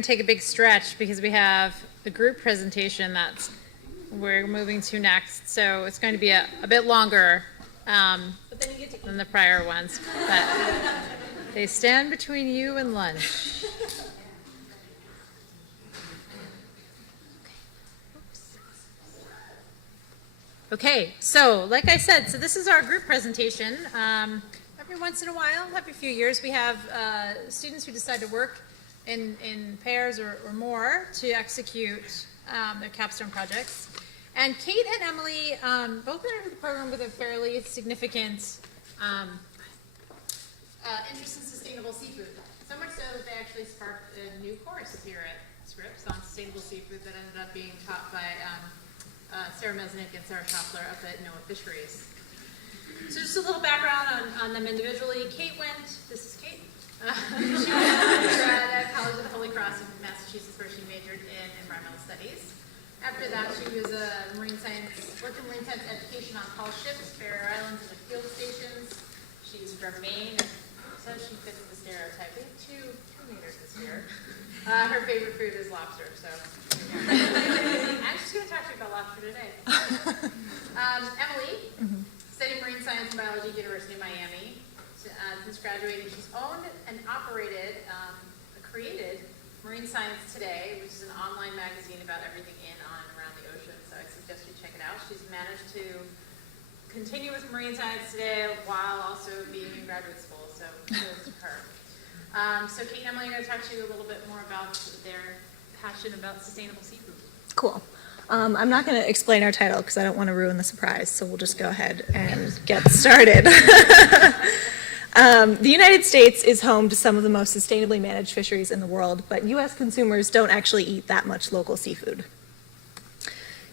Take a big stretch because we have a group presentation that's we're moving to next, so it's going to be a bit longer than the prior ones, but they stand between you and lunch. Okay, so like I said, so this is our group presentation. Every once in a while, every few years, we have students who decide to work in pairs or more to execute their capstone projects. And Kate and Emily both entered the program with a fairly significant interest in sustainable seafood. So much so that they actually sparked a new course here at Scripps on sustainable seafood that ended up being taught by Sarah Mesnick and Sarah Schaffler up at NOAA Fisheries. So just a little background on them individually. Kate this is Kate. She went at College of the Holy Cross in Massachusetts, where she majored in environmental studies. After that, she was worked in marine science education on tall ships, Faroe Islands, and the field stations. She's from Maine, so she fits the stereotype. We have two meters this year. Her favorite food is lobster, so I'm just going to talk to you about lobster today. Emily studied marine science and biology at the University of Miami. Since graduating, she's owned and operated, created Marine Science Today, which is an online magazine about everything in, on, and around the ocean, so I suggest you check it out. She's managed to continue with Marine Science Today while also being in graduate school, so kudos to her. So Kate and Emily are going to talk to you a little bit more about their passion about sustainable seafood. Cool. I'm not going to explain our title because I don't want to ruin the surprise, so we'll just go ahead and get started. The United States is home to some of the most sustainably managed fisheries in the world, but U.S. consumers don't actually eat that much local seafood.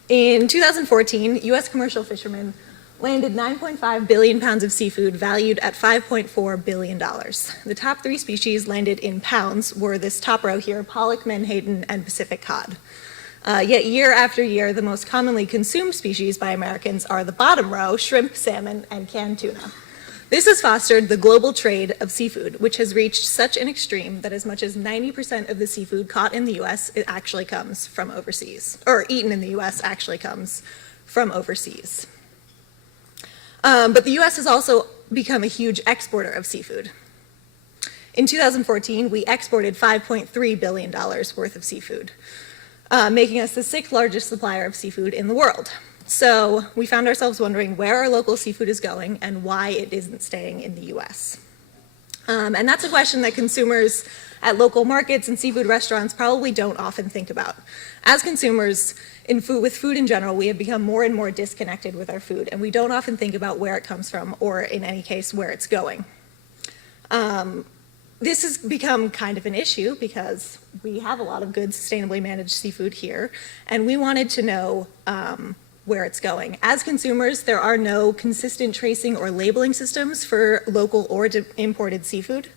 In 2014, U.S. commercial fishermen landed 9.5 billion pounds of seafood valued at $5.4 billion. The top three species landed in pounds were this top row here, pollock, menhaden, and Pacific cod. Yet year after year, the most commonly consumed species by Americans are the bottom row, shrimp, salmon, and canned tuna. This has fostered the global trade of seafood, which has reached such an extreme that as much as 90% of the seafood caught in the U.S. it actually comes from overseas, or eaten in the U.S. actually comes from overseas. But the U.S. has also become a huge exporter of seafood. In 2014, we exported $5.3 billion worth of seafood, making us the sixth largest supplier of seafood in the world. So we found ourselves wondering where our local seafood is going and why it isn't staying in the U.S. And that's a question that consumers at local markets and seafood restaurants probably don't often think about. As consumers with food in general, we have become more and more disconnected with our food, and we don't often think about where it comes from or, in any case, where it's going. This has become kind of an issue because we have a lot of good sustainably managed seafood here, and we wanted to know where it's going. As consumers, there are no consistent tracing or labeling systems for local or imported seafood.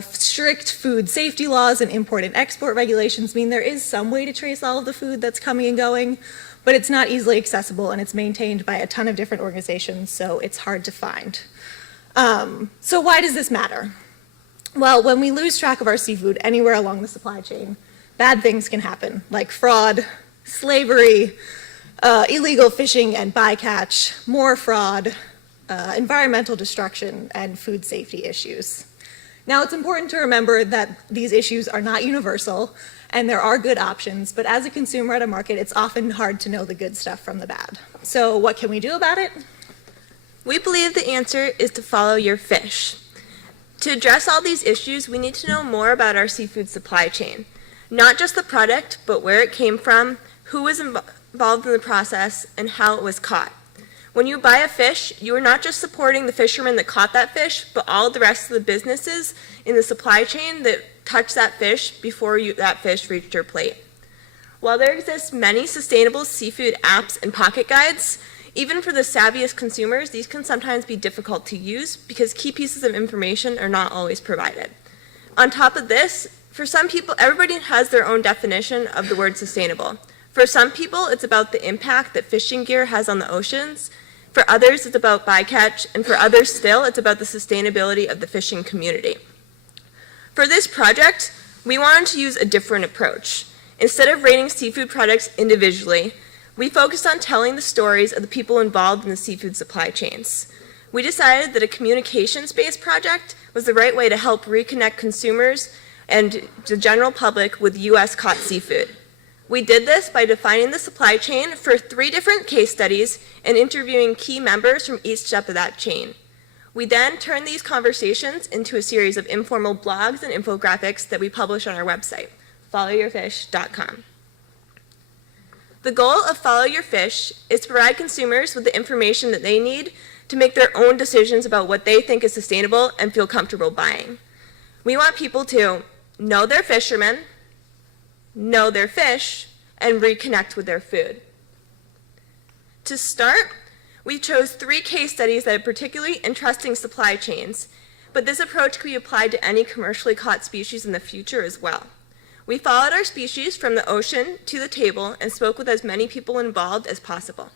Strict food safety laws and import and export regulations mean there is some way to trace all of the food that's coming and going, but it's not easily accessible and it's maintained by a ton of different organizations, so it's hard to find. So why does this matter? Well, when we lose track of our seafood anywhere along the supply chain, bad things can happen, like fraud, slavery, illegal fishing and bycatch, more fraud, environmental destruction, and food safety issues. Now, it's important to remember that these issues are not universal, and there are good options, but as a consumer at a market, it's often hard to know the good stuff from the bad. So what can we do about it? We believe the answer is to follow your fish. To address all these issues, we need to know more about our seafood supply chain. Not just the product, but where it came from, who was involved in the process, and how it was caught. When you buy a fish, you are not just supporting the fisherman that caught that fish, but all the rest of the businesses in the supply chain that touched that fish before that fish reached your plate. While there exist many sustainable seafood apps and pocket guides, even for the savviest consumers, these can sometimes be difficult to use because key pieces of information are not always provided. On top of this, for some people, everybody has their own definition of the word sustainable. For some people, it's about the impact that fishing gear has on the oceans. For others, it's about bycatch, and for others still, it's about the sustainability of the fishing community. For this project, We wanted to use a different approach. Instead of rating seafood products individually, we focused on telling the stories of the people involved in the seafood supply chains. We decided that a communications-based project was the right way to help reconnect consumers and the general public with U.S. caught seafood. We did this by defining the supply chain for 3 different case studies and interviewing key members from each step of that chain. We then turned these conversations into a series of informal blogs and infographics that we publish on our website, followyourfish.com. The goal of Follow Your Fish is to provide consumers with the information that they need to make their own decisions about what they think is sustainable and feel comfortable buying. We want people to know their fishermen, know their fish, and reconnect with their food. To start, we chose 3 case studies that have particularly interesting supply chains, but this approach can be applied to any commercially caught species in the future as well. We followed our species from the ocean to the table and spoke with as many people involved as possible.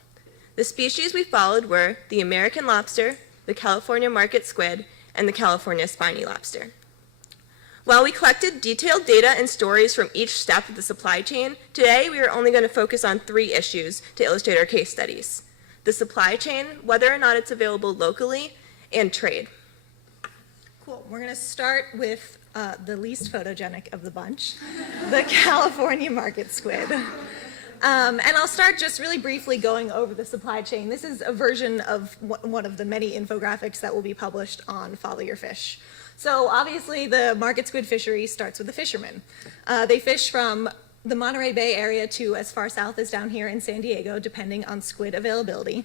The species we followed were the American lobster, the California market squid, and the California spiny lobster. While we collected detailed data and stories from each step of the supply chain, today we are only going to focus on 3 issues to illustrate our case studies: the supply chain, whether or not it's available locally, and trade. Cool. We're going to start with the least photogenic of the bunch, the California market squid. And I'll start just really briefly going over the supply chain. This is a version of one of the many infographics that will be published on Follow Your Fish. So obviously the market squid fishery starts with the fishermen. They fish from the Monterey Bay area to as far south as down here in San Diego, depending on squid availability.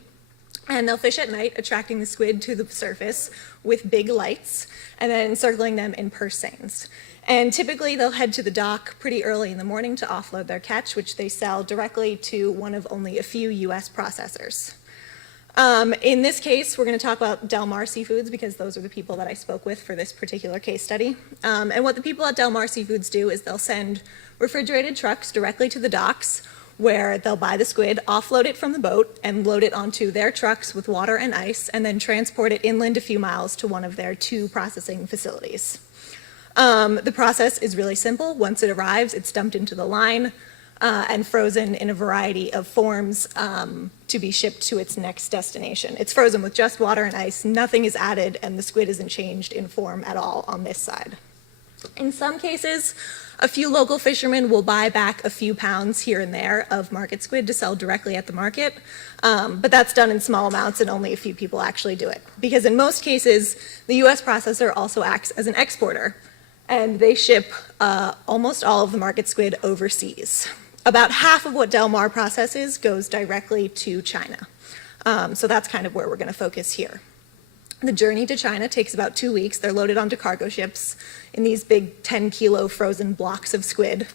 And they'll fish at night, attracting the squid to the surface with big lights, and then encircling them in purse seines. And typically they'll head to the dock pretty early in the morning to offload their catch, which they sell directly to one of only a few U.S. processors. In this case, we're going to talk about Del Mar Seafoods because those are the people that I spoke with for this particular case study. And what the people at Del Mar Seafoods do is they'll send refrigerated trucks directly to the docks where they'll buy the squid, offload it from the boat, and load it onto their trucks with water and ice, and then transport it inland a few miles to one of their 2 processing facilities. The process is really simple. Once it arrives, it's dumped into the line and frozen in a variety of forms to be shipped to its next destination. It's frozen with just water and ice, nothing is added, and the squid isn't changed in form at all on this side. In some cases, a few local fishermen will buy back a few pounds here and there of market squid to sell directly at the market, but that's done in small amounts and only a few people actually do it. Because in most cases, the U.S. processor also acts as an exporter, and they ship almost all of the market squid overseas. About half of what Del Mar processes goes directly to China. So that's kind of where we're going to focus here. The journey to China takes about 2 weeks. They're loaded onto cargo ships in these big 10-kilo frozen blocks of squid.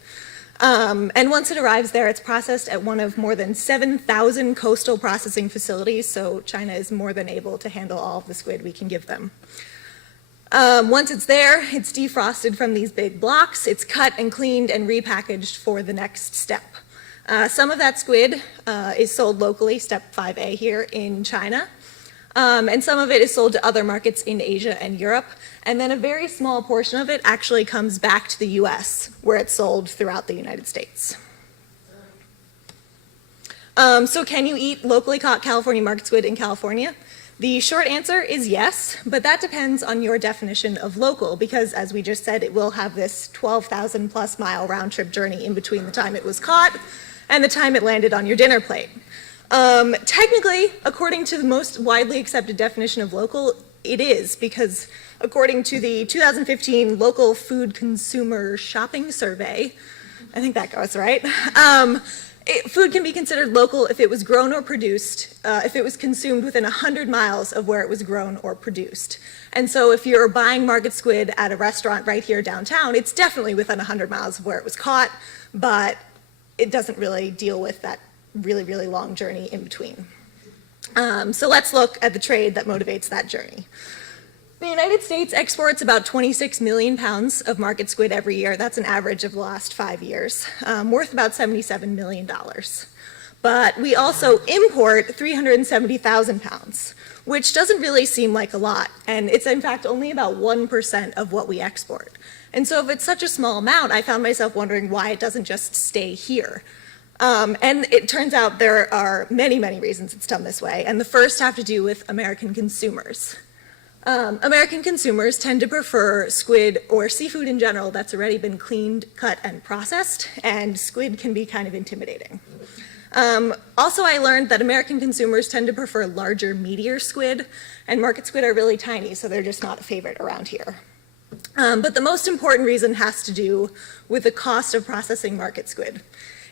And once it arrives there, it's processed at one of more than 7,000 coastal processing facilities, so China is more than able to handle all of the squid we can give them. Once it's there, it's defrosted from these big blocks, it's cut and cleaned and repackaged for the next step. Some of that squid is sold locally, step 5A here in China, and some of it is sold to other markets in Asia and Europe, and then a very small portion of it actually comes back to the US, where it's sold throughout the United States. So can you eat locally caught California market squid in California? The short answer is yes, but that depends on your definition of local, because as we just said, it will have this 12,000 plus mile round trip journey in between the time it was caught and the time it landed on your dinner plate. Technically, according to the most widely accepted definition of local, it is, because according to the 2015 Local Food Consumer Shopping Survey, I think that goes right, food can be considered local if it was grown or produced, if it was consumed within 100 miles of where it was grown or produced. And so if you're buying market squid at a restaurant right here downtown, it's definitely within 100 miles of where it was caught, but it doesn't really deal with that really, really long journey in between. So let's look at the trade that motivates that journey. The United States exports about 26 million pounds of market squid every year. That's an average of the last 5 years, worth about $77 million. But we also import 370,000 pounds, which doesn't really seem like a lot. And it's in fact only about 1% of what we export. And so if it's such a small amount, I found myself wondering why it doesn't just stay here. And it turns out there are many, many reasons it's done this way. And the first have to do with American consumers. American consumers tend to prefer squid or seafood in general that's already been cleaned, cut, and processed, and squid can be kind of intimidating. Also, I learned that American consumers tend to prefer larger, meatier squid, and market squid are really tiny, so they're just not a favorite around here. But the most important reason has to do with the cost of processing market squid.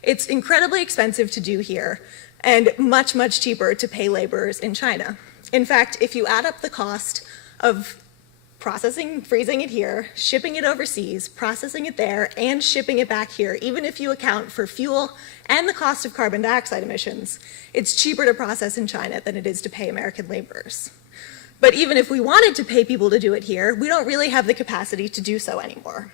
It's incredibly expensive to do here, and much, much cheaper to pay laborers in China. In fact, if you add up the cost of processing, freezing it here, shipping it overseas, processing it there, and shipping it back here, even if you account for fuel and the cost of carbon dioxide emissions, it's cheaper to process in China than it is to pay American laborers. But even if we wanted to pay people to do it here, we don't really have the capacity to do so anymore.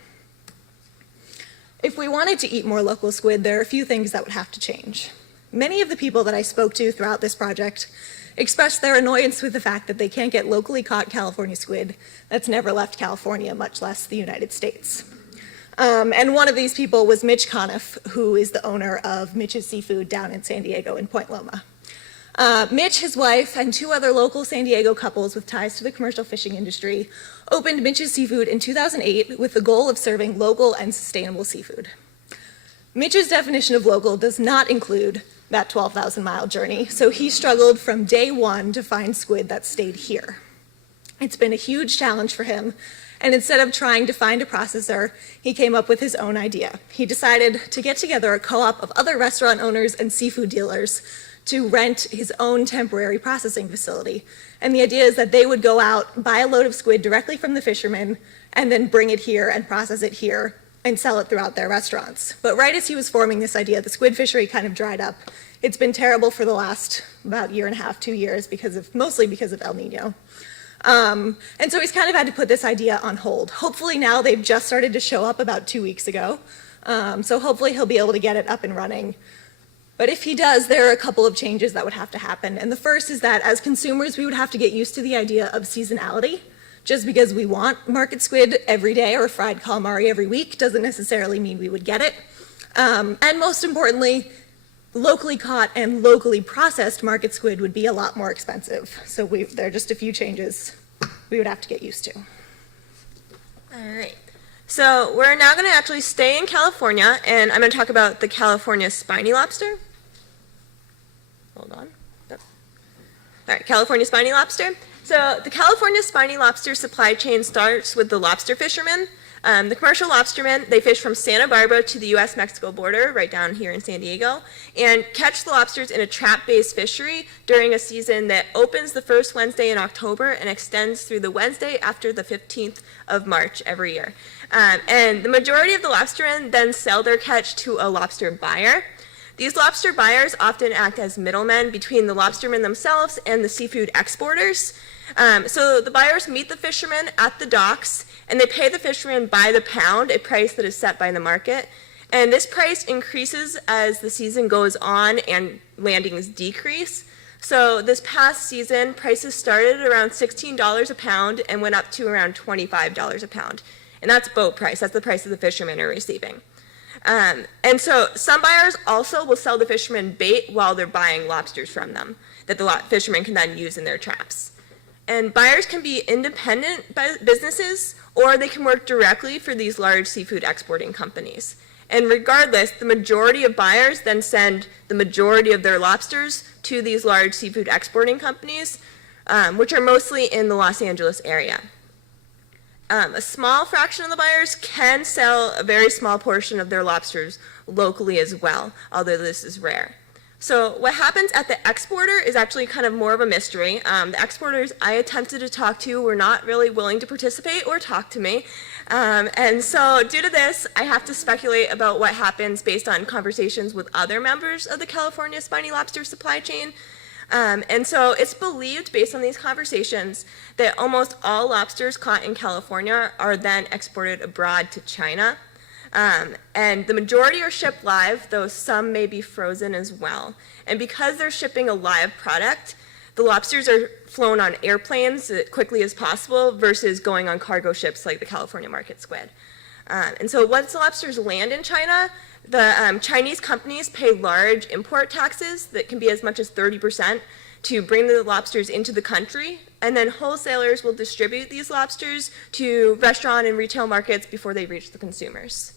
If we wanted to eat more local squid, there are a few things that would have to change. Many of the people that I spoke to throughout this project expressed their annoyance with the fact that they can't get locally caught California squid that's never left California, much less the United States. And one of these people was Mitch Conniff, who is the owner of Mitch's Seafood down in San Diego in Point Loma. Mitch, his wife, and two other local San Diego couples with ties to the commercial fishing industry opened Mitch's Seafood in 2008 with the goal of serving local and sustainable seafood. Mitch's definition of local does not include that 12,000-mile journey, so he struggled from day one to find squid that stayed here. It's been a huge challenge for him, and instead of trying to find a processor, he came up with his own idea. He decided to get together a co-op of other restaurant owners and seafood dealers to rent his own temporary processing facility. And the idea is that they would go out, buy a load of squid directly from the fishermen, and then bring it here and process it here and sell it throughout their restaurants. But right as he was forming this idea, the squid fishery kind of dried up. It's been terrible for the last about year and a half, 2 years, mostly because of El Nino. And so he's kind of had to put this idea on hold. Hopefully now they've just started to show up about 2 weeks ago. So hopefully he'll be able to get it up and running. But if he does, there are a couple of changes that would have to happen. And the first is that as consumers, we would have to get used to the idea of seasonality. Just because we want market squid every day or fried calamari every week doesn't necessarily mean we would get it. And most importantly, locally caught and locally processed market squid would be a lot more expensive. So there are just a few changes we would have to get used to. All right. So we're now going to actually stay in California, and I'm going to talk about the California spiny lobster. Hold on. Oh. All right, California spiny lobster. So the California spiny lobster supply chain starts with the lobster fishermen. The commercial lobstermen, they fish from Santa Barbara to the U.S.-Mexico border, right down here in San Diego, and catch the lobsters in a trap-based fishery during a season that opens the first Wednesday in October and extends through the Wednesday after the 15th of March every year. And the majority of the lobstermen then sell their catch to a lobster buyer. These lobster buyers often act as middlemen between the lobstermen themselves and the seafood exporters. So the buyers meet the fishermen at the docks, and they pay the fishermen by the pound, a price that is set by the market. And this price increases as the season goes on and landings decrease. So this past season, prices started around $16 a pound and went up to around $25 a pound. And that's boat price. That's the price that the fishermen are receiving. And so some buyers also will sell the fishermen bait while they're buying lobsters from them that the fishermen can then use in their traps. And buyers can be independent businesses, or they can work directly for these large seafood exporting companies. And regardless, the majority of buyers then send the majority of their lobsters to these large seafood exporting companies, which are mostly in the Los Angeles area. A small fraction of the buyers can sell a very small portion of their lobsters locally as well, although this is rare. So what happens at the exporter is actually kind of more of a mystery. The exporters I attempted to talk to were not really willing to participate or talk to me. And so due to this, I have to speculate about what happens based on conversations with other members of the California spiny lobster supply chain. And so it's believed, based on these conversations, that almost all lobsters caught in California are then exported abroad to China. And the majority are shipped live, though some may be frozen as well. And because they're shipping a live product, the lobsters are flown on airplanes as quickly as possible versus going on cargo ships like the California market squid. And so once the lobsters land in China, the Chinese companies pay large import taxes that can be as much as 30% to bring the lobsters into the country, and then wholesalers will distribute these lobsters to restaurant and retail markets before they reach the consumers.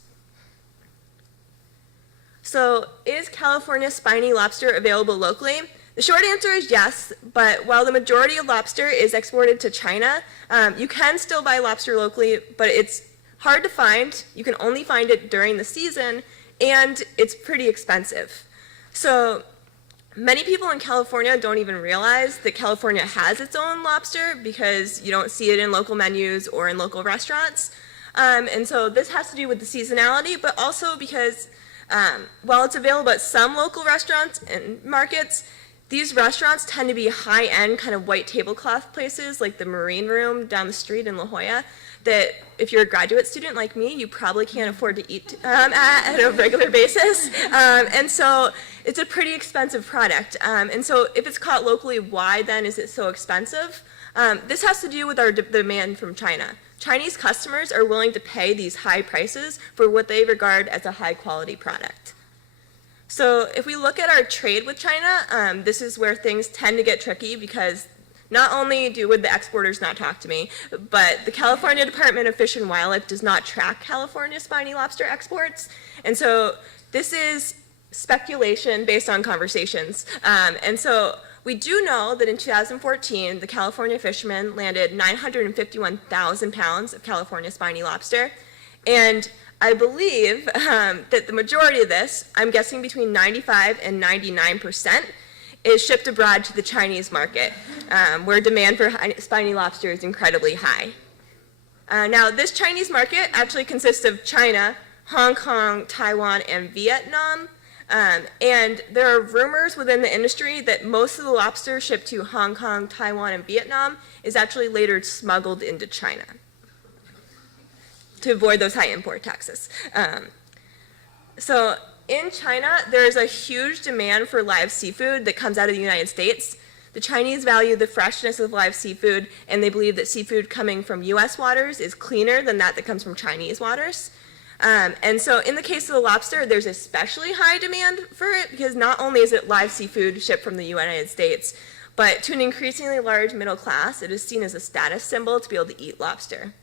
So is California spiny lobster available locally? The short answer is yes, but while the majority of lobster is exported to China, you can still buy lobster locally, but it's hard to find. You can only find it during the season, and it's pretty expensive. So many people in California don't even realize that California has its own lobster because you don't see it in local menus or in local restaurants. And so this has to do with the seasonality, but also because while it's available at some local restaurants and markets, these restaurants tend to be high-end kind of white tablecloth places like the Marine Room down the street in La Jolla that if you're a graduate student like me, you probably can't afford to eat at a regular basis. And so it's a pretty expensive product. And so if it's caught locally, why then is it so expensive? This has to do with our demand from China. Chinese customers are willing to pay these high prices for what they regard as a high-quality product. So if we look at our trade with China, this is where things tend to get tricky because not only would the exporters not talk to me, but the California Department of Fish and Wildlife does not track California spiny lobster exports. And so this is speculation based on conversations. And so we do know that in 2014, the California fishermen landed 951,000 pounds of California spiny lobster. And I believe that the majority of this, I'm guessing between 95 and 99%, is shipped abroad to the Chinese market, where demand for spiny lobster is incredibly high. Now, this Chinese market actually consists of China, Hong Kong, Taiwan, and Vietnam. And there are rumors within the industry that most of the lobster shipped to Hong Kong, Taiwan, and Vietnam is actually later smuggled into China to avoid those high import taxes. So in China, there is a huge demand for live seafood that comes out of the United States. The Chinese value the freshness of live seafood, and they believe that seafood coming from US waters is cleaner than that comes from Chinese waters. And so in the case of the lobster, there's especially high demand for it because not only is it live seafood shipped from the United States, but to an increasingly large middle class, it is seen as a status symbol to be able to eat lobster.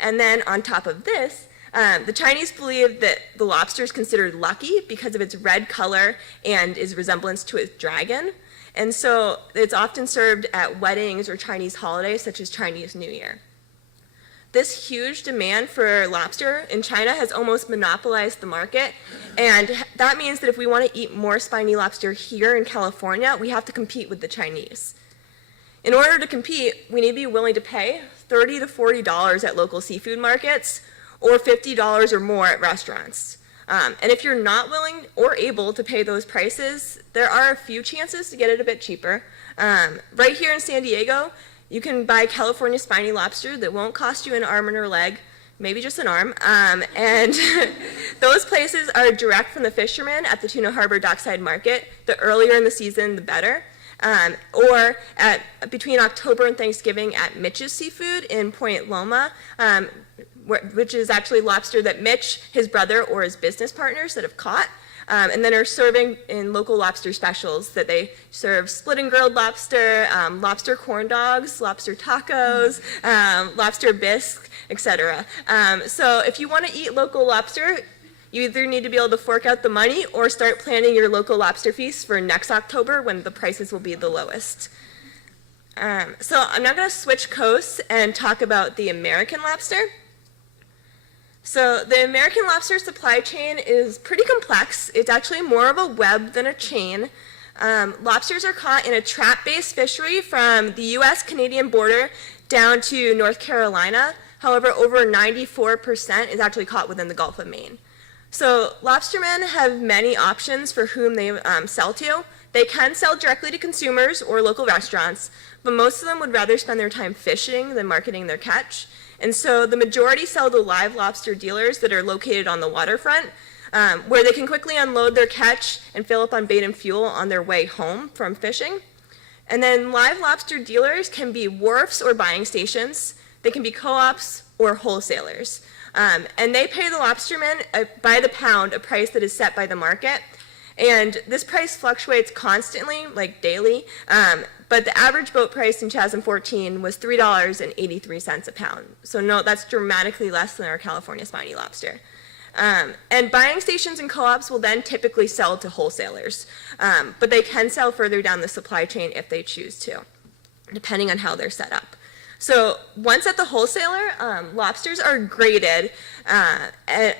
And then on top of this, the Chinese believe that the lobster is considered lucky because of its red color and its resemblance to a dragon. And so it's often served at weddings or Chinese holidays such as Chinese New Year. This huge demand for lobster in China has almost monopolized the market, and that means that if we want to eat more spiny lobster here in California, we have to compete with the Chinese. In order to compete, we need to be willing to pay $30 to $40 at local seafood markets or $50 or more at restaurants. And if you're not willing or able to pay those prices, there are a few chances to get it a bit cheaper. Right here in San Diego, you can buy California spiny lobster that won't cost you an arm and a leg, maybe just an arm. And those places are direct from the fishermen at the Tuna Harbor Dockside Market. The earlier in the season, the better. Or between October and Thanksgiving at Mitch's Seafood in Point Loma, which is actually lobster that Mitch, his brother, or his business partners that have caught. And then are serving in local lobster specials that they serve split and grilled lobster, lobster corn dogs, lobster tacos, lobster bisque, etc. So if you want to eat local lobster, you either need to be able to fork out the money or start planning your local lobster feast for next October when the prices will be the lowest. So I'm now going to switch coasts and talk about the American lobster. So the American lobster supply chain is pretty complex. It's actually more of a web than a chain. Lobsters are caught in a trap-based fishery from the US-Canadian border down to North Carolina. However, over 94% is actually caught within the Gulf of Maine. So lobstermen have many options for whom they sell to. They can sell directly to consumers or local restaurants, but most of them would rather spend their time fishing than marketing their catch. And so the majority sell to live lobster dealers that are located on the waterfront, where they can quickly unload their catch and fill up on bait and fuel on their way home from fishing. And then live lobster dealers can be wharfs or buying stations. They can be co-ops or wholesalers. And they pay the lobstermen by the pound a price that is set by the market. And this price fluctuates constantly, like daily, but the average boat price in 2014 was $3.83 a pound. So no, that's dramatically less than our California spiny lobster. And buying stations and co-ops will then typically sell to wholesalers, but they can sell further down the supply chain if they choose to, depending on how they're set up. So once at the wholesaler, lobsters are graded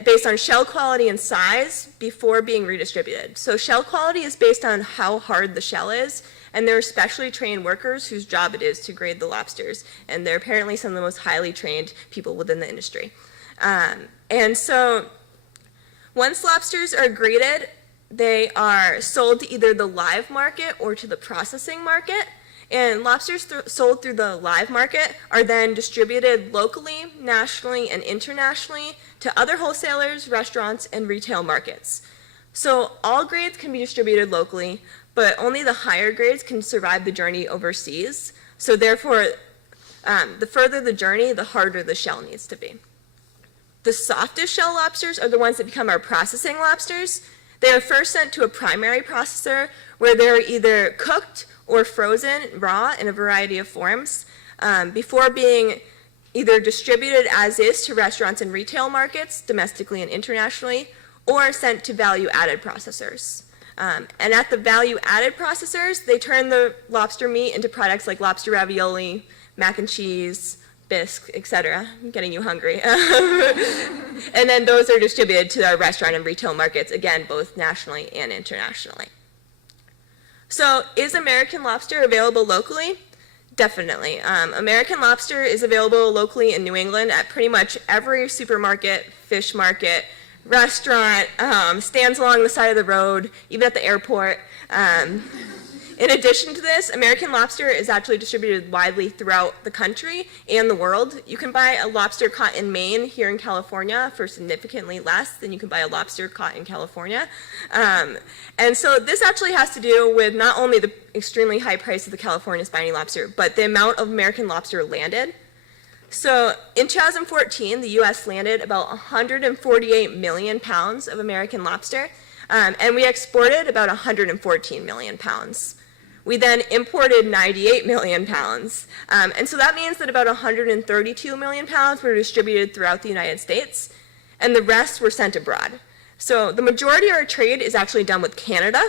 based on shell quality and size before being redistributed. So shell quality is based on how hard the shell is, and there are specially trained workers whose job it is to grade the lobsters, and they're apparently some of the most highly trained people within the industry. And so once lobsters are graded, they are sold to either the live market or to the processing market. And lobsters sold through the live market are then distributed locally, nationally, and internationally to other wholesalers, restaurants, and retail markets. So all grades can be distributed locally, but only the higher grades can survive the journey overseas. So therefore, the further the journey, the harder the shell needs to be. The softest shell lobsters are the ones that become our processing lobsters. They are first sent to a primary processor where they're either cooked or frozen raw in a variety of forms before being either distributed as is to restaurants and retail markets, domestically and internationally, or sent to value-added processors. And at the value-added processors, they turn the lobster meat into products like lobster ravioli, mac and cheese, bisque, etc. I'm getting you hungry. And then those are distributed to our restaurant and retail markets, again, both nationally and internationally. So is American lobster available locally? Definitely. American lobster is available locally in New England at pretty much every supermarket, fish market, restaurant, stands along the side of the road, even at the airport. In addition to this, American lobster is actually distributed widely throughout the country and the world. You can buy a lobster caught in Maine here in California for significantly less than you can buy a lobster caught in California. And so this actually has to do with not only the extremely high price of the California spiny lobster, but the amount of American lobster landed. So in 2014, the U.S. landed about 148 million pounds of American lobster, and we exported about 114 million pounds. We then imported 98 million pounds. And so that means that about 132 million pounds were distributed throughout the United States, and the rest were sent abroad. So the majority of our trade is actually done with Canada.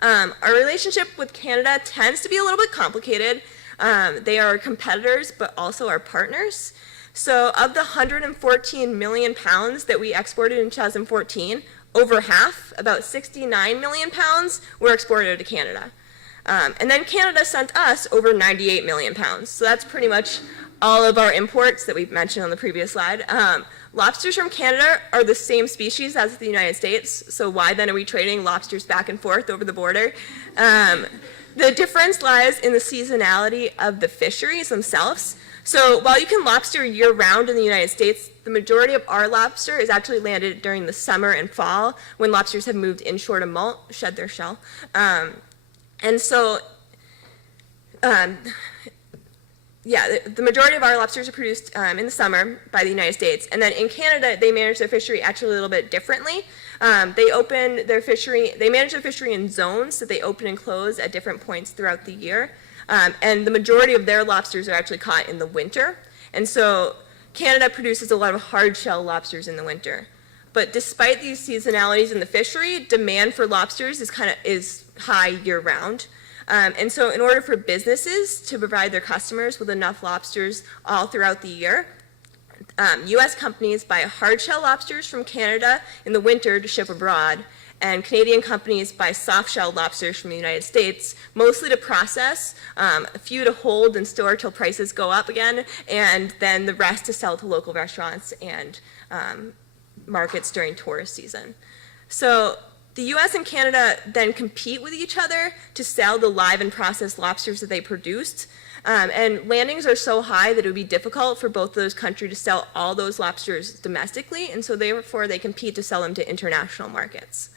Our relationship with Canada tends to be a little bit complicated. They are competitors, but also our partners. So of the 114 million pounds that we exported in 2014, over half, about 69 million pounds, were exported to Canada. And then Canada sent us over 98 million pounds. So that's pretty much all of our imports that we've mentioned on the previous slide. Lobsters from Canada are the same species as the United States, so why then are we trading lobsters back and forth over the border? The difference lies in the seasonality of the fisheries themselves. So while you can lobster year-round in the United States, the majority of our lobster is actually landed during the summer and fall when lobsters have moved inshore to molt, shed their shell. And so, the majority of our lobsters are produced in the summer by the United States. And then in Canada, they manage their fishery actually a little bit differently. They manage their fishery in zones that they open and close at different points throughout the year. And the majority of their lobsters are actually caught in the winter. And so Canada produces a lot of hard-shell lobsters in the winter. But despite these seasonalities in the fishery, demand for lobsters is high year-round. And so in order for businesses to provide their customers with enough lobsters all throughout the year, U.S. companies buy hard-shell lobsters from Canada in the winter to ship abroad, and Canadian companies buy soft-shell lobsters from the United States, mostly to process, a few to hold and store till prices go up again, and then the rest to sell to local restaurants and markets during tourist season. So the U.S. and Canada then compete with each other to sell the live and processed lobsters that they produced. And landings are so high that it would be difficult for both of those countries to sell all those lobsters domestically, and so therefore they compete to sell them to international markets.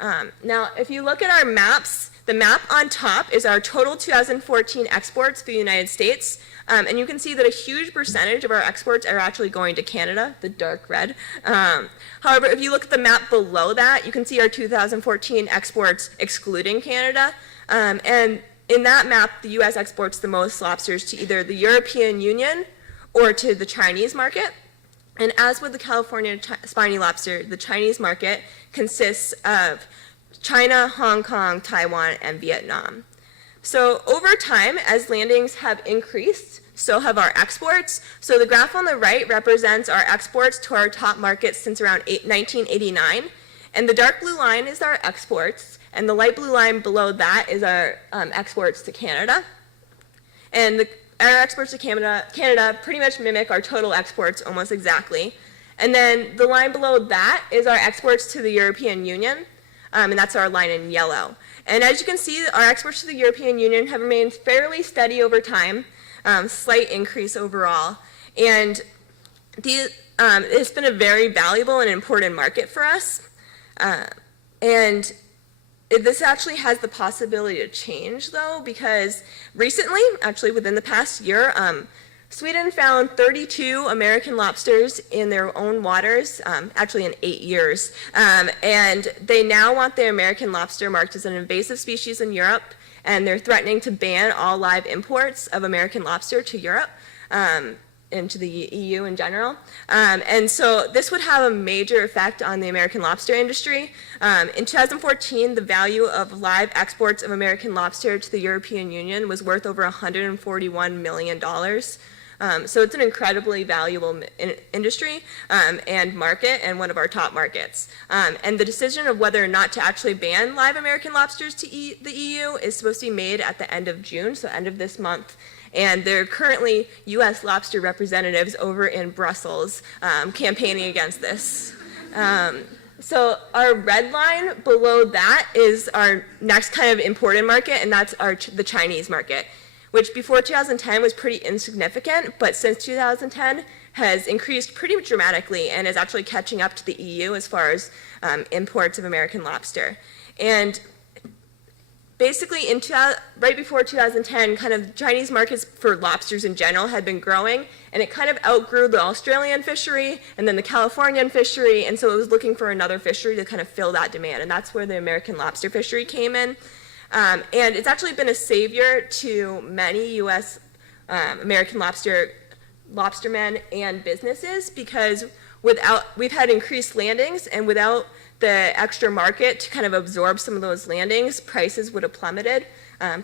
Now, if you look at our maps, the map on top is our total 2014 exports for the United States. And you can see that a huge percentage of our exports are actually going to Canada, the dark red. However, if you look at the map below that, you can see our 2014 exports excluding Canada. And in that map, the U.S. exports the most lobsters to either the European Union or to the Chinese market. And as with the California spiny lobster, the Chinese market consists of China, Hong Kong, Taiwan, and Vietnam. So over time, as landings have increased, so have our exports. So the graph on the right represents our exports to our top markets since around 1989. And the dark blue line is our exports, and the light blue line below that is our exports to Canada. And our exports to Canada pretty much mimic our total exports almost exactly. And then the line below that is our exports to the European Union, and that's our line in yellow. And as you can see, our exports to the European Union have remained fairly steady over time, slight increase overall. And it's been a very valuable and important market for us. And this actually has the possibility to change, though, because recently, actually within the past year, Sweden found 32 American lobsters in their own waters, actually in 8 years. And they now want the American lobster marked as an invasive species in Europe, and they're threatening to ban all live imports of American lobster to Europe. And to the EU in general. And so this would have a major effect on the American lobster industry. In 2014, the value of live exports of American lobster to the European Union was worth over $141 million. So it's an incredibly valuable industry and market, and one of our top markets. And the decision of whether or not to actually ban live American lobsters to the EU is supposed to be made at the end of June, so end of this month. And there are currently U.S. lobster representatives over in Brussels campaigning against this. So our red line below that is our next kind of important market, and that's the Chinese market, which before 2010 was pretty insignificant, but since 2010 has increased pretty dramatically and is actually catching up to the EU as far as imports of American lobster. And basically, right before 2010, kind of Chinese markets for lobsters in general had been growing, and it kind of outgrew the Australian fishery and then the Californian fishery, and so it was looking for another fishery to kind of fill that demand, and that's where the American lobster fishery came in. And it's actually been a savior to many U.S. American lobstermen and businesses, because we've had increased landings, and without the extra market to kind of absorb some of those landings, prices would have plummeted.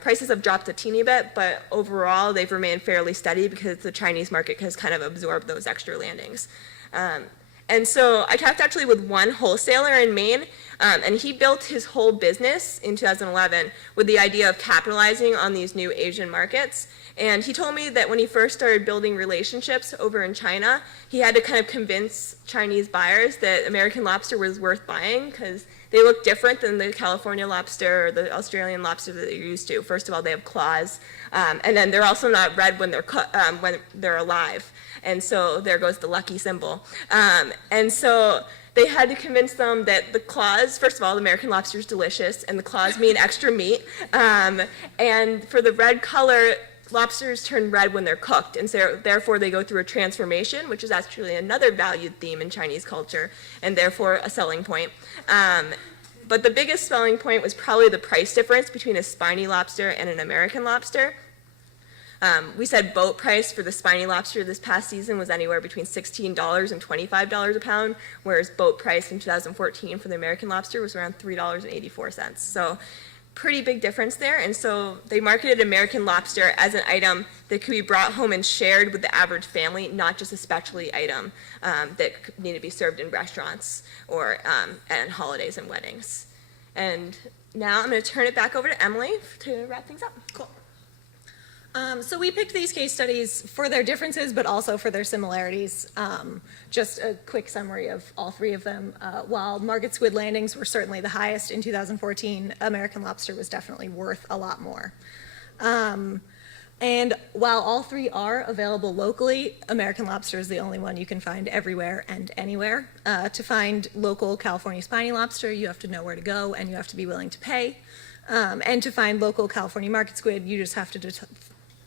Prices have dropped a teeny bit, but overall they've remained fairly steady because the Chinese market has kind of absorbed those extra landings. And so I talked actually with one wholesaler in Maine, and he built his whole business in 2011 with the idea of capitalizing on these new Asian markets. And he told me that when he first started building relationships over in China, he had to kind of convince Chinese buyers that American lobster was worth buying because they look different than the California lobster or the Australian lobster that you're used to. First of all, they have claws, and then they're also not red when they're alive. And so there goes the lucky symbol. And so they had to convince them that the claws, first of all, the American lobster is delicious, and the claws mean extra meat. And for the red color, lobsters turn red when they're cooked, and so therefore they go through a transformation, which is actually another valued theme in Chinese culture, and therefore a selling point. But the biggest selling point was probably the price difference between a spiny lobster and an American lobster. We said boat price for the spiny lobster this past season was anywhere between $16 and $25 a pound, whereas boat price in 2014 for the American lobster was around $3.84. So pretty big difference there. And so they marketed American lobster as an item that could be brought home and shared with the average family, not just a specialty item that needed to be served in restaurants or at holidays and weddings. And now I'm going to turn it back over to Emily to wrap things up. Cool. So we picked these case studies for their differences, but also for their similarities. Just a quick summary of all three of them. While market squid landings were certainly the highest in 2014, American lobster was definitely worth a lot more. And while all three are available locally, American lobster is the only one you can find everywhere and anywhere. To find local California spiny lobster, you have to know where to go and you have to be willing to pay. And to find local California market squid, you just have to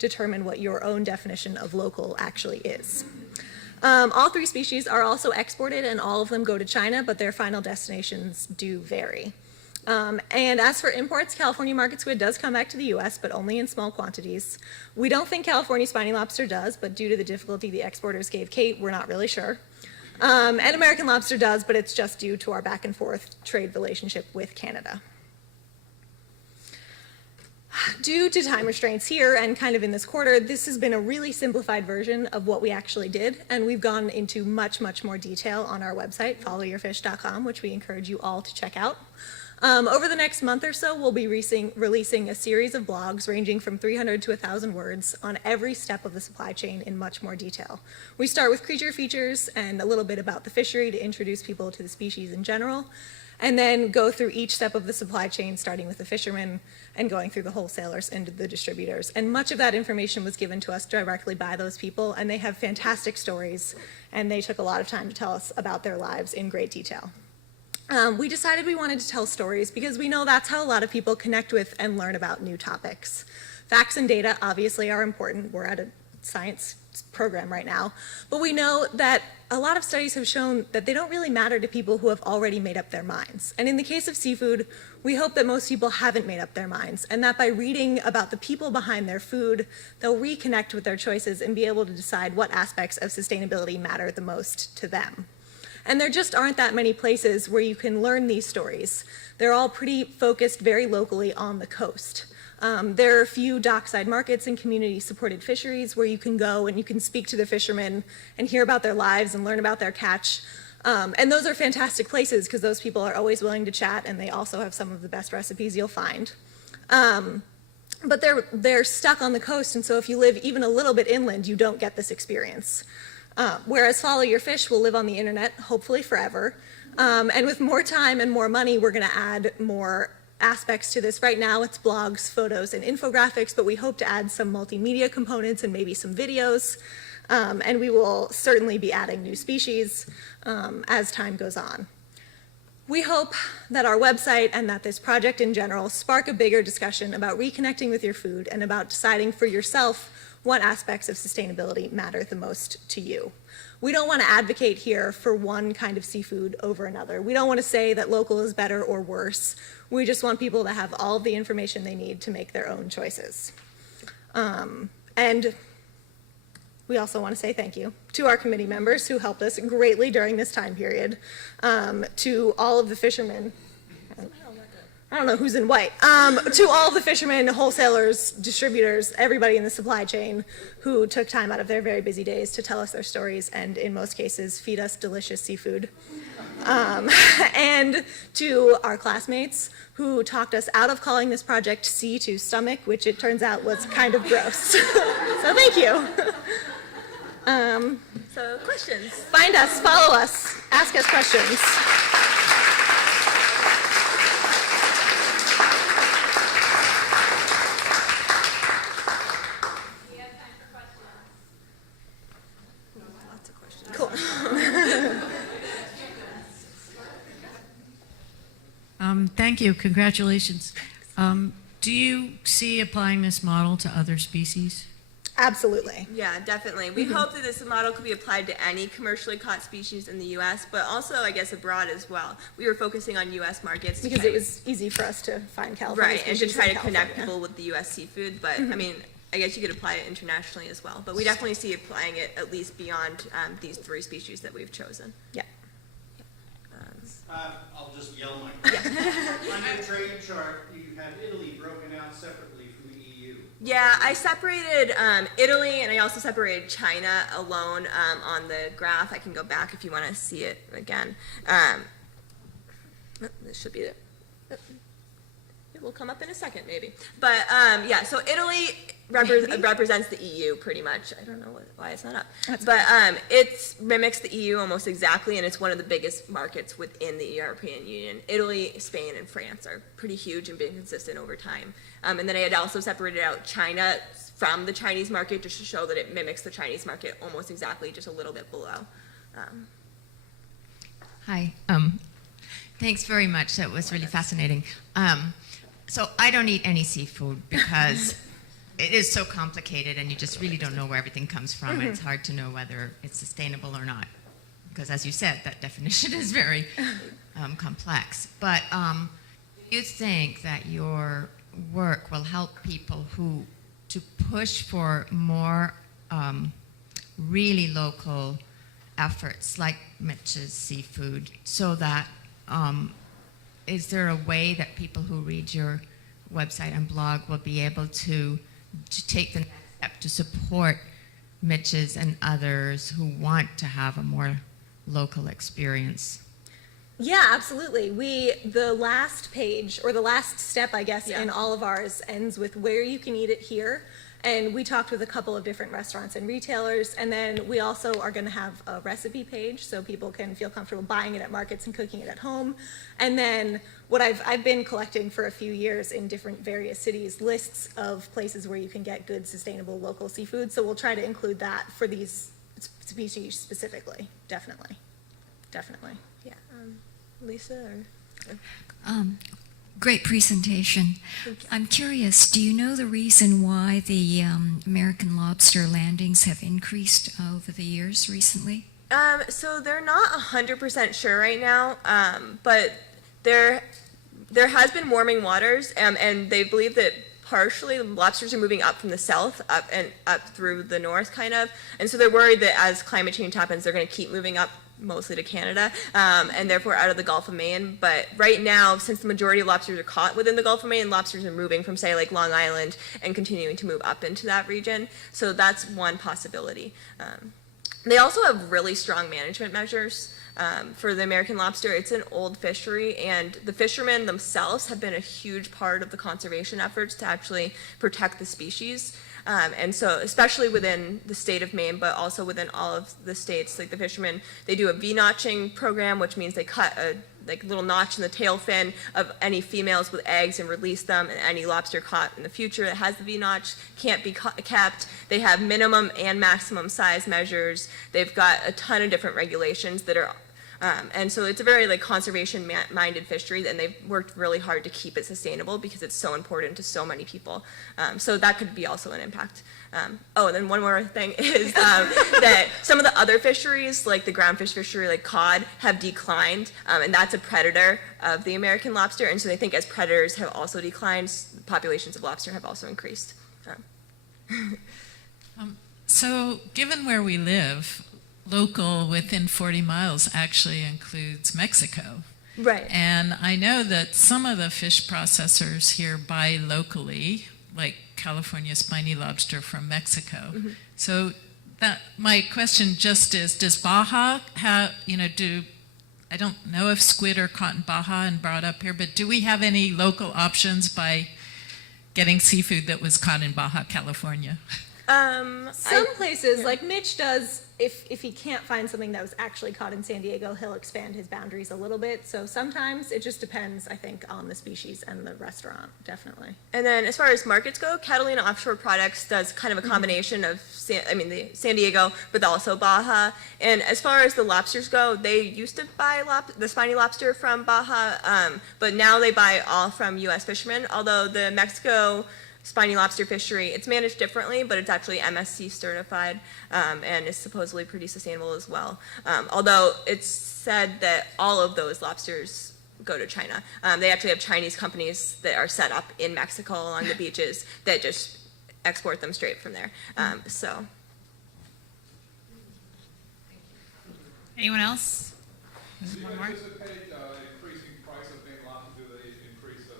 determine what your own definition of local actually is. All three species are also exported and all of them go to China, but their final destinations do vary. And as for imports, California market squid does come back to the US, but only in small quantities. We don't think California spiny lobster does, but due to the difficulty the exporters gave Kate, we're not really sure. And American lobster does, but it's just due to our back and forth trade relationship with Canada. Due to time restraints here and kind of in this quarter, this has been a really simplified version of what we actually did, and we've gone into much, much more detail on our website, followyourfish.com, which we encourage you all to check out. Over the next month or so, we'll be releasing a series of blogs ranging from 300 to 1,000 words on every step of the supply chain in much more detail. We start with creature features and a little bit about the fishery to introduce people to the species in general, and then go through each step of the supply chain, starting with the fishermen and going through the wholesalers and the distributors. And much of that information was given to us directly by those people, and they have fantastic stories, and they took a lot of time to tell us about their lives in great detail. We decided we wanted to tell stories because we know that's how a lot of people connect with and learn about new topics. Facts and data obviously are important. We're at a science program right now, but we know that a lot of studies have shown that they don't really matter to people who have already made up their minds. And in the case of seafood, we hope that most people haven't made up their minds, and that by reading about the people behind their food, they'll reconnect with their choices and be able to decide what aspects of sustainability matter the most to them. And there just aren't that many places where you can learn these stories. They're all pretty focused very locally on the coast. There are a few dockside markets and community-supported fisheries where you can go and you can speak to the fishermen and hear about their lives and learn about their catch. And those are fantastic places because those people are always willing to chat, and they also have some of the best recipes you'll find. But they're stuck on the coast, and so if you live even a little bit inland, you don't get this experience. Whereas Follow Your Fish will live on the internet, hopefully forever. And with more time and more money, we're going to add more aspects to this. Right now it's blogs, photos, and infographics, but we hope to add some multimedia components and maybe some videos. And we will certainly be adding new species as time goes on. We hope that our website and that this project in general spark a bigger discussion about reconnecting with your food and about deciding for yourself what aspects of sustainability matter the most to you. We don't want to advocate here for one kind of seafood over another. We don't want to say that local is better or worse. We just want people to have all of the information they need to make their own choices. And we also want to say thank you to our committee members who helped us greatly during this time period, to all of the fishermen. I don't know who's in white. To all the fishermen, wholesalers, distributors, everybody in the supply chain who took time out of their very busy days to tell us their stories and in most cases feed us delicious seafood. And to our classmates who talked us out of calling this project Sea to Stomach, which it turns out was kind of gross. So thank you. So questions? Find us, follow us, ask us questions. Thank you. Congratulations. Do you see applying this model to other species? Absolutely. Yeah, definitely. We hope that this model could be applied to any commercially caught species in the U.S., but also, I guess, abroad as well. We were focusing on U.S. markets. Because it was easy for us to find California right, and to species try in to connect California. people with the U.S. seafood, but I mean, I guess you could apply it internationally as well. But we definitely see applying it at least beyond these 3 species that we've chosen. Yeah. I'll just yell my question. On your trade chart, you have Italy broken out separately from the EU. Yeah, I separated Italy and I also separated China alone on the graph. I can go back if you want to see it again. This should be it. It will come up in a second, maybe. But yeah, so Italy represents the EU pretty much. I don't know why it's not up. But it mimics the EU almost exactly, and it's one of the biggest markets within the European Union. Italy, Spain, and France are pretty huge and been consistent over time. And then I had also separated out China from the Chinese market just to show that it mimics the Chinese market almost exactly, just a little bit below. Hi. Thanks very much. That was really fascinating. So I don't eat any seafood because it is so complicated and you just really don't know where everything comes from. And it's hard to know whether it's sustainable or not. Because as you said, that definition is very complex. But do you think that your work will help people to push for more really local efforts like Mitch's Seafood, so that is there a way that people who read your website and blog will be able to take the next step to support Mitch's and others who want to have a more local experience? Yeah, absolutely. The last page, or the last step, I guess, in all of ours ends with where you can eat it here. And we talked with a couple of different restaurants and retailers, and then we also are going to have a recipe page so people can feel comfortable buying it at markets and cooking it at home. And then what I've been collecting for a few years in different various cities, lists of places where you can get good, sustainable local seafood. So we'll try to include that for these species specifically. Definitely. Yeah. Lisa? Or? Great presentation. I'm curious, do you know the reason why the American lobster landings have increased over the years recently? So they're not 100% sure right now, but there has been warming waters, and they believe that partially lobsters are moving up from the south, up through the north, kind of, and so they're worried that as climate change happens, they're going to keep moving up mostly to Canada, and therefore out of the Gulf of Maine. But right now, since the majority of lobsters are caught within the Gulf of Maine, lobsters are moving from, say, like Long Island and continuing to move up into that region. So that's one possibility. They also have really strong management measures for the American lobster. It's an old fishery, and the fishermen themselves have been a huge part of the conservation efforts to actually protect the species. And so especially within the state of Maine, but also within all of the states, like the fishermen, they do a V-notching program, which means they cut a little notch in the tail fin of any females with eggs and release them, and any lobster caught in the future that has the V-notch can't be kept. They have minimum and maximum size measures. They've got a ton of different regulations that are and so it's a very conservation-minded fishery, and they've worked really hard to keep it sustainable because it's so important to so many people. So that could be also an impact. And then one more thing is that some of the other fisheries, like the groundfish fishery, like cod, have declined, and that's a predator of the American lobster. And so they think as predators have also declined, populations of lobster have also increased. So given where we live, local within 40 miles actually includes Mexico. Right. And I know that some of the fish processors here buy locally, like California spiny lobster from Mexico. Mm-hmm. So that my question just is, does Baja have, I don't know if squid are caught in Baja and brought up here, but do we have any local options by getting seafood that was caught in Baja, California? Some places, like Mitch does, if he can't find something that was actually caught in San Diego, he'll expand his boundaries a little bit. So sometimes it just depends, I think, on the species and the restaurant, definitely. And then as far as markets go, Catalina Offshore Products does kind of a combination of, the San Diego, but also Baja. And as far as the lobsters go, they used to buy the spiny lobster from Baja, but now they buy all from U.S. fishermen, although the Mexico spiny lobster fishery, it's managed differently, but it's actually MSC certified, and is supposedly pretty sustainable as well. Although it's said that all of those lobsters go to China. They actually have Chinese companies that are set up in Mexico along the beaches that just export them straight from there. So. Anyone else? Do you anticipate increasing price of being locked due to the increase of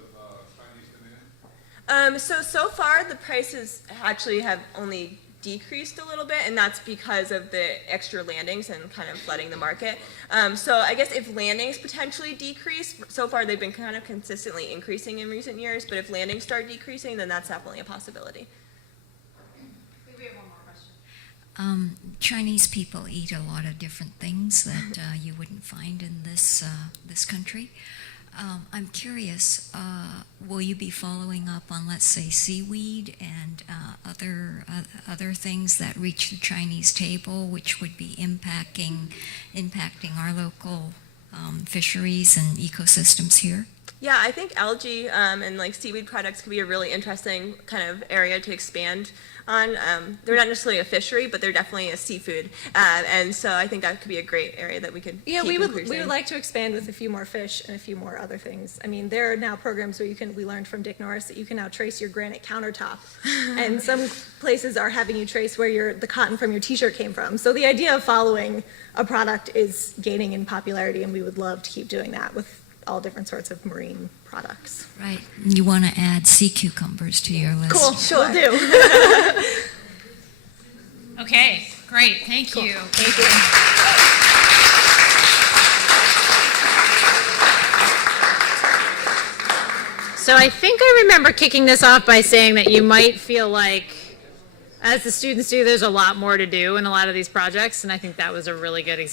Chinese demand? So far the prices actually have only decreased a little bit, and that's because of the extra landings and kind of flooding the market. So I guess if landings potentially decrease, so far they've been kind of consistently increasing in recent years, but if landings start decreasing, then that's definitely a possibility. Chinese people eat a lot of different things that you wouldn't find in this country. I'm curious, will you be following up on, let's say, seaweed and other things that reach the Chinese table, which would be impacting our local fisheries and ecosystems here? Yeah, I think algae and like seaweed products could be a really interesting kind of area to expand on. They're not necessarily a fishery, but they're definitely a seafood, and so I think that could be a great area that we could. Yeah, keep we would increasing. like to expand with a few more fish and a few more other things. I mean, there are now programs where we learned from Dick Norris that you can now trace your granite countertop, and some places are having you trace where the cotton from your T-shirt came from. So the idea of following a product is gaining in popularity, and we would love to keep doing that with all different sorts of marine products. Right. You want to add sea cucumbers to your list. Cool, sure. Will do. Okay, great, thank you. Thank you. So I think I remember kicking this off by saying that you might feel like, as the students do, there's a lot more to do in a lot of these projects, and I think that was a really good example.